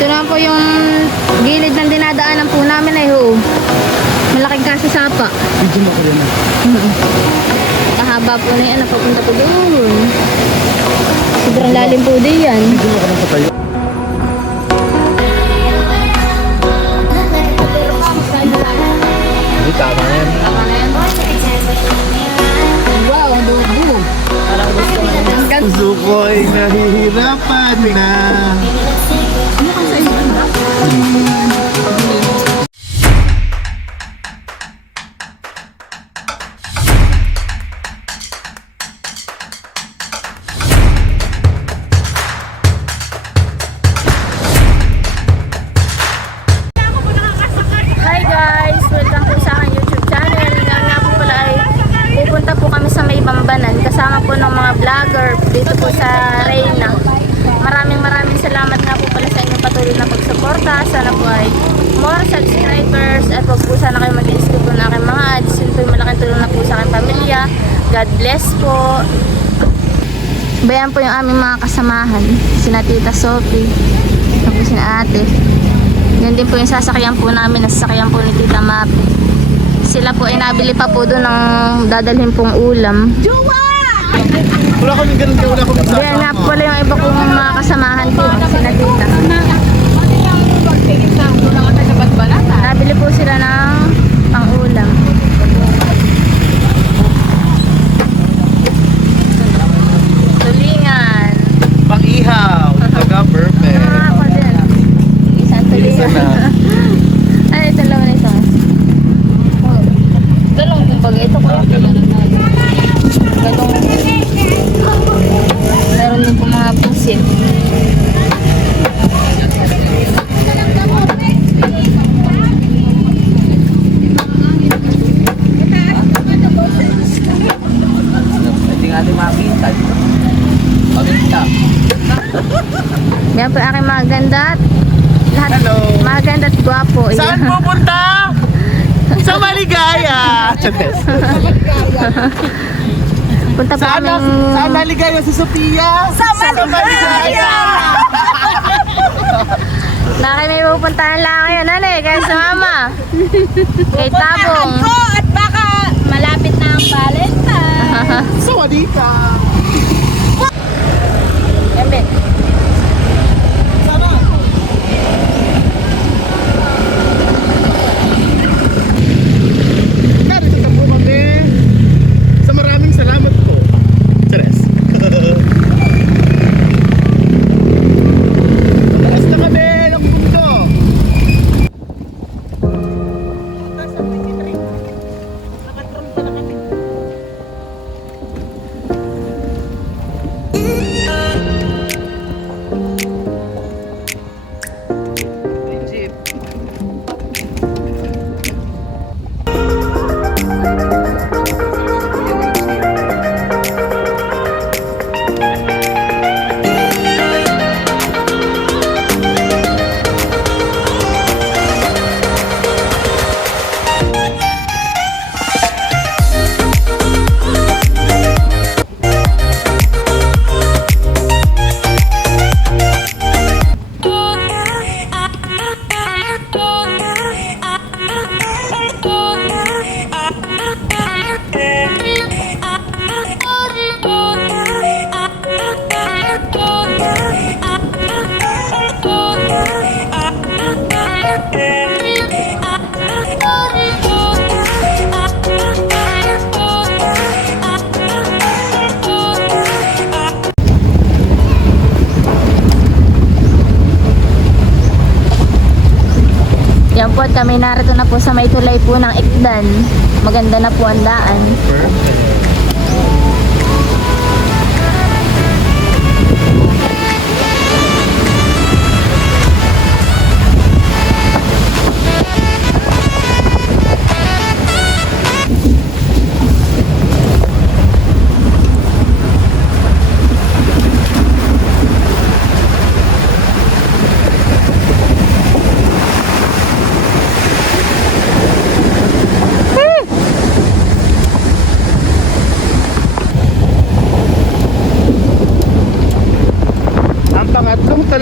Ito na po yung gilid ng dinadaanan po namin ay ho. Malaking kasasapa. Medyo mo ko rin. Kahaba po na yan, napapunta po doon. Sobrang lalim po din yan. Medyo mo ko rin patayo. Hindi, tama na yan. Wow, ang dugo. Parang gusto mo na ng gas. Puso ko ay nahihirapan na. Hi guys! Welcome po sa aking YouTube channel. Ngayon nga po pala ay pupunta po kami sa May Bambanan. Kasama po ng mga vlogger dito po sa Reyna. Maraming salamat nga po pala sa inyong patuloy na pagsuporta. Sana po ay more subscribers at huwag po sana kayo mag-i-skip po na aking mga ads. Yun po yung malaking tulong na po sa aking pamilya. God bless po. Bayan po yung aming mga kasamahan. Sina Tita Sophie. Tapos sina ate. Yan din po yung sasakyan po namin, nasasakyan po ni Tita Mapi. Sila po ay nabili pa po doon ng dadalhin pong ulam. Wala kami ganun kayo, wala kami Yan nga po pala yung iba pong mga kasamahan po, sina Tita. Nabili po sila ng pang-ulam. Tulingan. pang-ihaw. Taga perfect. Ako din. Isang tulingan. Ay, ito lang na ito. Galong kumbaga ito ko. Galong. Meron din po mga pusit. Hindi nga natin makita. Pagkita. Yan po aking mga ganda. Lahat Hello. mga ganda at gwapo. Saan pupunta? Sa Maligaya. Punta po Saan kaming... saan naligaya si Sophia? Sa Maligaya. Na kayo may pupuntahan lang ngayon. Ano eh, kayo sa mama. Kay Tabong. At baka malapit na ang Valentine. Sawadika. Embe. Sana. Narito na po kami sa maraming salamat po. Tres. Taas na kami ng mundo. Jeep. Yan po at kami narito na po sa may tulay po ng Ikdan. Maganda na po ang daan. Perfect.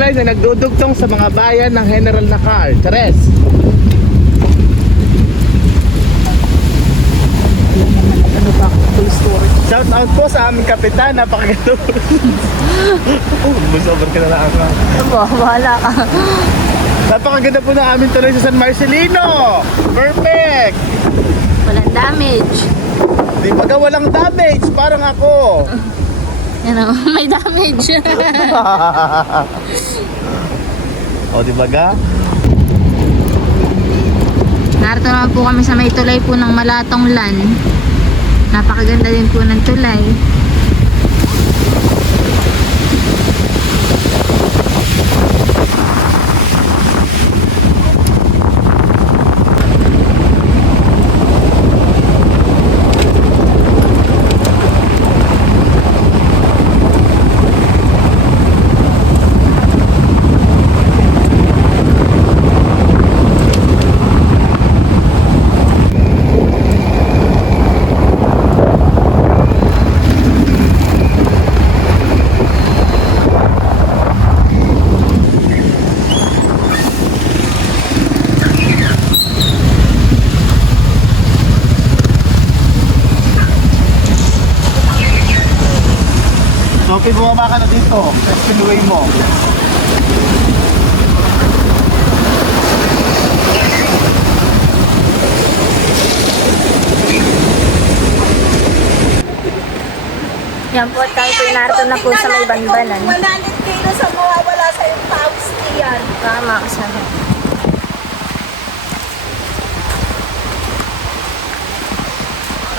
tulay na nagdudugtong sa mga bayan ng General Nakar. Chares! Ano ba? Full story. Shout out po sa aming kapitan, napakaganda. Busoban ka na lang ako. Bahala ka. Napakaganda po ng aming tuloy sa San Marcelino. Perfect! Walang damage. Di ba walang damage? Parang ako. Yan o, may damage. O, di ba ga? Narito naman po kami sa may tulay po ng Malatong Lan. Napakaganda din po ng tulay. Sophie, bumaba ka na dito. Sa spinway mo. Yan po, tayo po narito na po sa may Banbanan. 100 kilo sa mawawala sa yung towels niyan. Tama, kasama.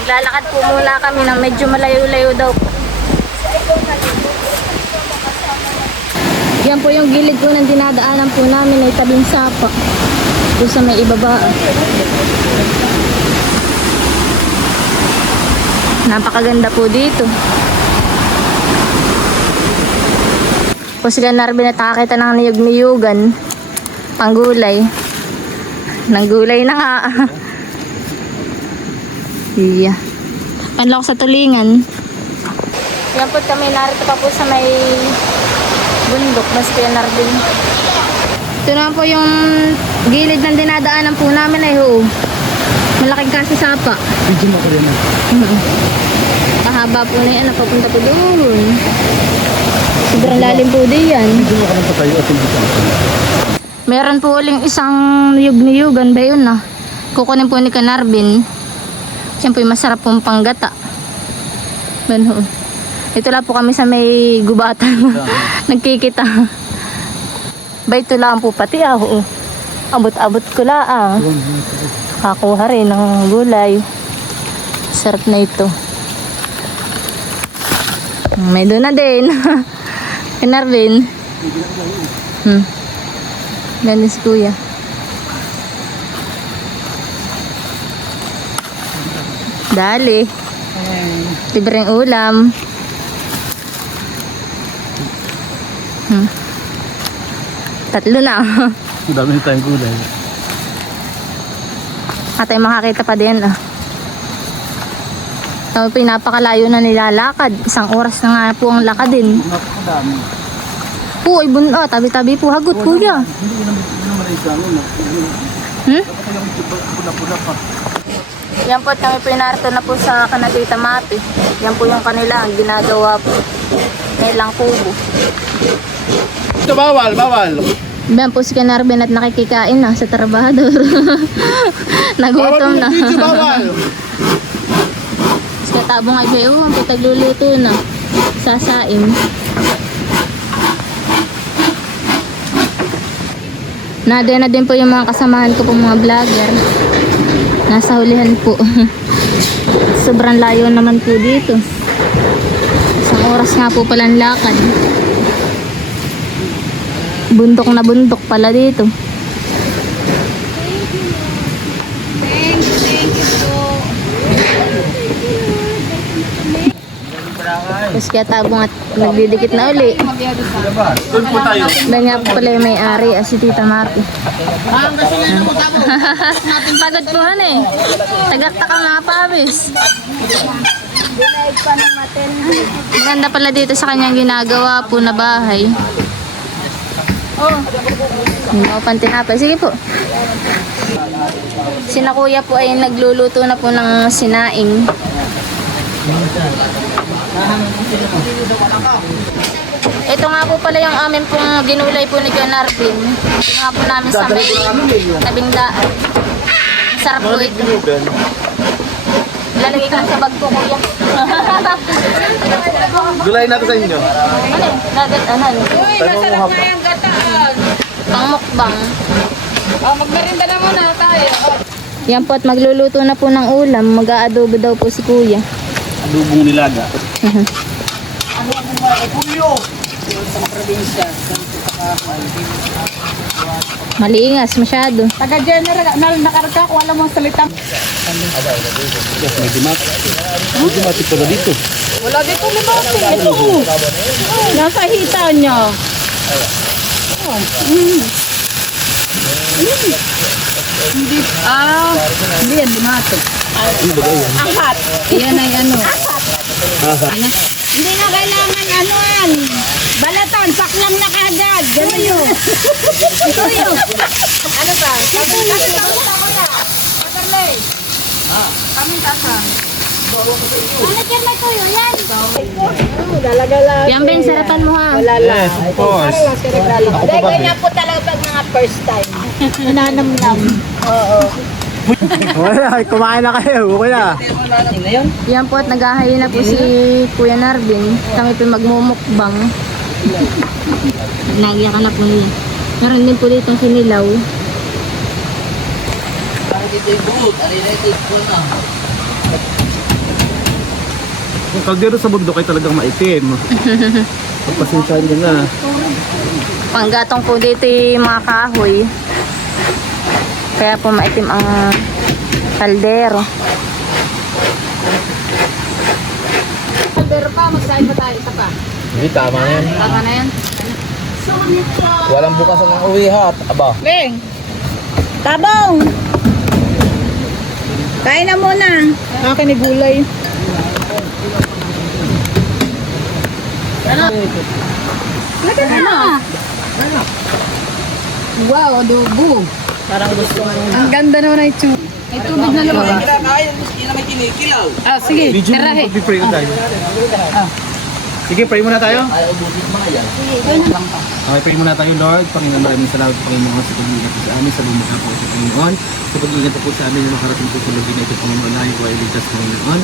Maglalakad po muna kami ng medyo malayo-layo daw po. Yan po yung gilid po ng dinadaanan po namin ay tabing sapa. Po sa may ibaba. Napakaganda po dito. Po sila Narvin at nakakita ng niyog-niyugan. Panggulay. Nanggulay na nga. Iya. Panlok sa tulingan. Yan po kami, narito pa po sa may bundok. Mas kaya Narvin. Ito naman po yung gilid ng dinadaanan po namin ay ho. Malaking kasi sapa. Video mo ko rin. Kahaba po na yan. Napapunta po doon. Sobrang lalim po din yan. Video mo ka na patayo at hindi ka. Meron po uling isang niyog-niyugan ba yun ah. Kukunin po ni Kanarbin. Siya po yung masarap pong panggata. Ganun. Ito lang po kami sa may gubatan. Nagkikita. Ba ito lang po pati ah. Oo. Abot-abot ko lang. Kakuha rin ng gulay. Sarap na ito. May doon na din. Kanarbin. Ganda si kuya. Dali. Libreng ulam. Tatlo na. Ang dami na tayong gulay. Atay makakita pa din ah. Tapos pinapakalayo na nilalakad. Isang oras na nga po ang lakadin. Napakadami. Po, tabi-tabi po. Hagot kuya. Hindi naman ay gano'n. Pula-pula pa. Yan po, kami po narito na po sa Kanagita Mati. Yan po yung kanila, ang ginagawa po. Ilang kubo. Ito bawal, bawal. Yan po si Kanarbin at nakikikain na sa trabahador. Nagutom na. Video bawal. Sa tabong ay bayo, ang tagluluto na. Sasain. Nade na din po yung mga kasamahan ko po mga vlogger. Nasa hulihan po. Sobrang layo naman po dito. Isang oras nga po palang lakad. Bundok na bundok pala dito. Thank you po. Tapos kaya tabong at nagdidikit na uli. Doon po tayo. Dahil nga po pala yung may-ari, si Tita Mati. Pagod po han eh. Tagakta ka mga pawis. Maganda pala dito sa kanyang ginagawa po na bahay. Yung mga pantinapay. Sige po. Sina kuya po ay nagluluto na po ng sinaing. Ito nga po pala yung amin pong ginulay po ni John Arvin. Ito nga po namin sa may tabing daan. Masarap po ito. Lalagay ko sa bag ko, kuya. Gulayin natin sa inyo. Ano? Dagat, ano? Masarap nga Ang gataan. Pang mukbang. Magmerinda na muna tayo. Yan po at magluluto na po ng ulam. Mag-aadobo daw po si kuya. Adubong nilaga. Maliingas masyado. Taga-general, nakarga ko, alam mo ang salita. May dimat. May dimatik pala dito. Wala dito limati. Ito. Nasa hita niya. Hindi yan limati. Ahat. Yan ay ano. Hindi na kailangan anuan. Balatan, paklang na kagad. Gano'n yun. Ito yun. Ano ba? Kami ko na. Patarlay. Kami tasan. Ano dyan na tuyo? Yan. Yan Ben, sarapan mo ha. Yes, of course. Hindi, ganyan po talaga pag mga first time. Nananamnam. Oo. Wala, kumain na kayo. Okay na. Yan po at naghahayin na po si Kuya Narvin. Kami po magmumukbang. Nagyakan na po niya. Meron din po dito si Nilaw. Yung kaldero sa bundok ay talagang maitim. Pagpasensyahan nyo na. Panggatong po dito yung mga kahoy. Kaya po maitim ang kaldero. Pero pa, magsahin pa tayo isa pa. Hindi, tama na yan. Tama na yan. Walang bukasan ng uwihat. Aba. Beng! Tabong! Kain na muna. Akin ni gulay. Ano? Wow, adobo. Parang gusto mo. Ang ganda naman na ito. May tubig na lumabas. Sige, Video mo tarahe. pag-pray tayo. Sige, pray muna tayo. Okay, pray muna tayo, Lord. Panginoon, maraming salamat po, Panginoon, sa pag-iingat po sa amin, sa lumaka po sa Panginoon. Sa pag-iingat po sa amin, yung makarating po sa lugar na ito, Panginoon, lahat po ay ligtas, Panginoon.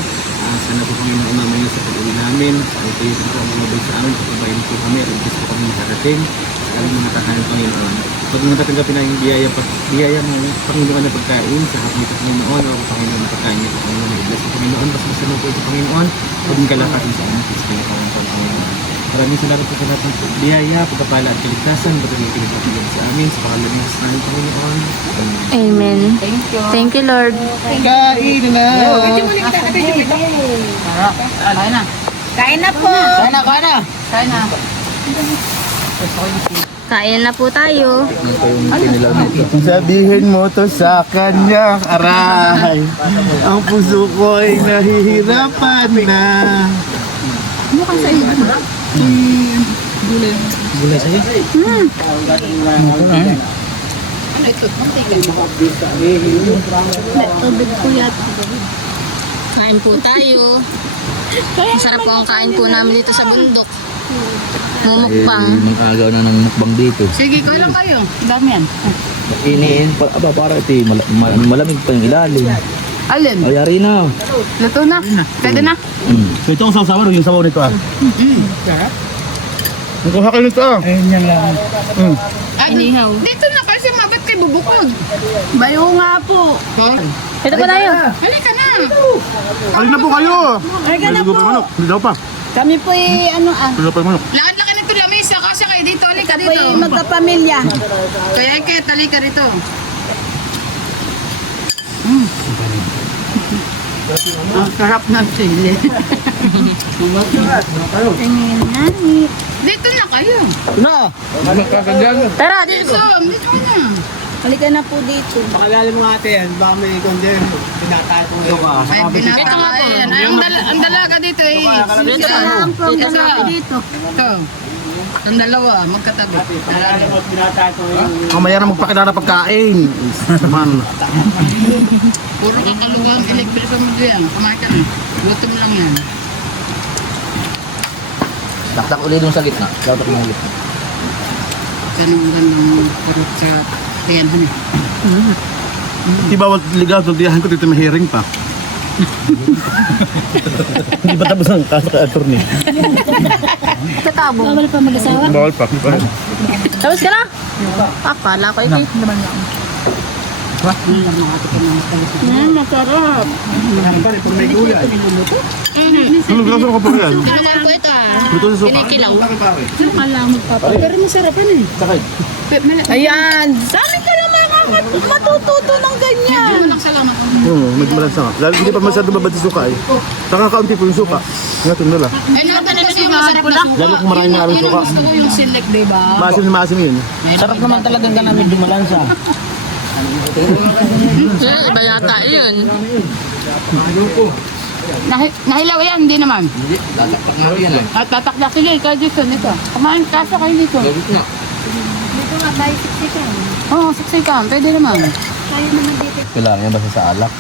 Sana po, Panginoon, umamayo sa pag-uwi namin. Ay kayo po ang mga sa amin, pagkabayan po kami, at ligtas po kami nakarating. Sa aming mga tahanan, Panginoon. Pag mga tatanggapin na yung biyaya mo, Panginoon, na pagkain, sa hapon ito, Panginoon, o Panginoon, na pagkain niyo, Panginoon, na iglas po, Panginoon, basta mo po ito, Panginoon, huwag yung kalakasin sa aming Kristo, Panginoon. Maraming salamat po sa lahat ng biyaya, pagkapala at kaligtasan, patuloy-tuloy po sa amin, sa pangalan ng Diyos namin, Panginoon. Amen. Thank you, Lord. Kain na! Kain na po. Kain na. Kain na po tayo. Sabihin mo to sa kanya, aray. Ang puso ko ay nahihirapan na. Gulay sa'yo? Kain po tayo. Masarap po ang kain po namin dito sa bundok. Mumukbang. Mag-agaw na ng mukbang dito. Sige, ko lang kayo. Dami yan. Iniin, para ito malamig pa yung ilalim. Alin? Ayari na. Luto na. Pwede na. Ito ang sasawa, yung sabaw nito ah. Nakuha kayo nito ah. Ayun yan lang. Inihaw. Dito na kasi mabit kay bubukod. Bayo nga po. Ito po tayo. Halika na. Alin na po kayo. Halika na May po. lugo pa yung manok. Hindi daw pa. Kami po ano Lugo pa yung manok. Laki nito lamisa kasi kayo dito. Halika dito. Ako'y magkapamilya. Kaya Eket, halika rito. Ang sarap ng sili. Dito na kayo. Na! Magkakagyan. Tara, dito. Dito na. Halika na po dito. Pakalalim mo ate yan, baka may kundi pinakain mo Ito ka. Ay, binata nga po. Ang dalaga dito eh. Dito na lang po ang Dito. dalawa dito. Ito. Ang dalawa, magkatabi. Mamaya na magpakilala pagkain. Naman. Puro kakaluwang electric mo diyan. Kumain ka na. Gutom lang yan. Taktak ulit dun sa gitna. Taktak mo sa gitna. Ganun purot sa tiyanhan eh. Di bawal ligaw, tuntiyahan ko dito may hearing pa. Hindi pa tapos ang kaso kay attorney. Katabo. Bawal pa mag-asawa. Bawal pa. Tapos ka na? Akala ko ikaw. Masarap. Pag may gulay. Ano glaso ko pa yan? Ano po ito ah? Ito sa suka. Kinikilaw. Kala magpapa. Pero masarap yan eh. Sakay. Ayan. Saan ka naman matututo ng ganyan? Walang salamat. Oo, nagmalansa nga. Lalo hindi pa masyado babad sa suka eh. Saka kaunti po yung suka. Ngayon nila. Ay, nakatanan yung masarap na suka. Lalo kung maraming maraming Yun suka. ang gusto ko yung select, diba? Maasim na maasim yun. Sarap naman talagang ganamit dumalansa. Iba yata yun. Nahilaw yan, hindi naman. Hindi, tataktak nga yan eh. At tatakdak sige, ikaw Jason, ito. Kumain kaso kayo dito. Gitna. Dito nga tayo siksikan. Oo, siksikan, pwede naman. Tayo naman dito. Kailangan yan basta sa alak.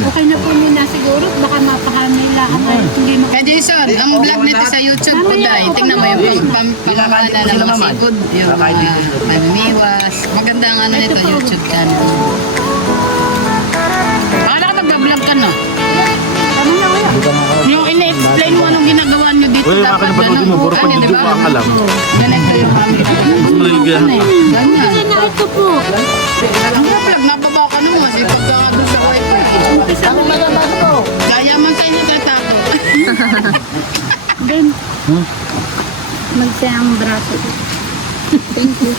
Okay na po nila siguro. Baka mapakamila ka na. Hindi mo. Kaya Jason, ang vlog nito sa YouTube po dahil. Tingnan mo yung pangalanan ng mga seafood, yung mamimiwas. Maganda ang ano nito, YouTube channel. Akala ka mag-vlog ka na. Yung ina-explain mo anong ginagawa nyo dito Well, dapat makakapanood mo, puro pag video pa ang alam. Ganito yung camera. Maligayahan ka. Ganyan. Na ito po. Ang vlog, nababa ka nung kasi pagka doon sa wifi. Kaya man sa inyo tayo Then, magsayang braso. Thank you.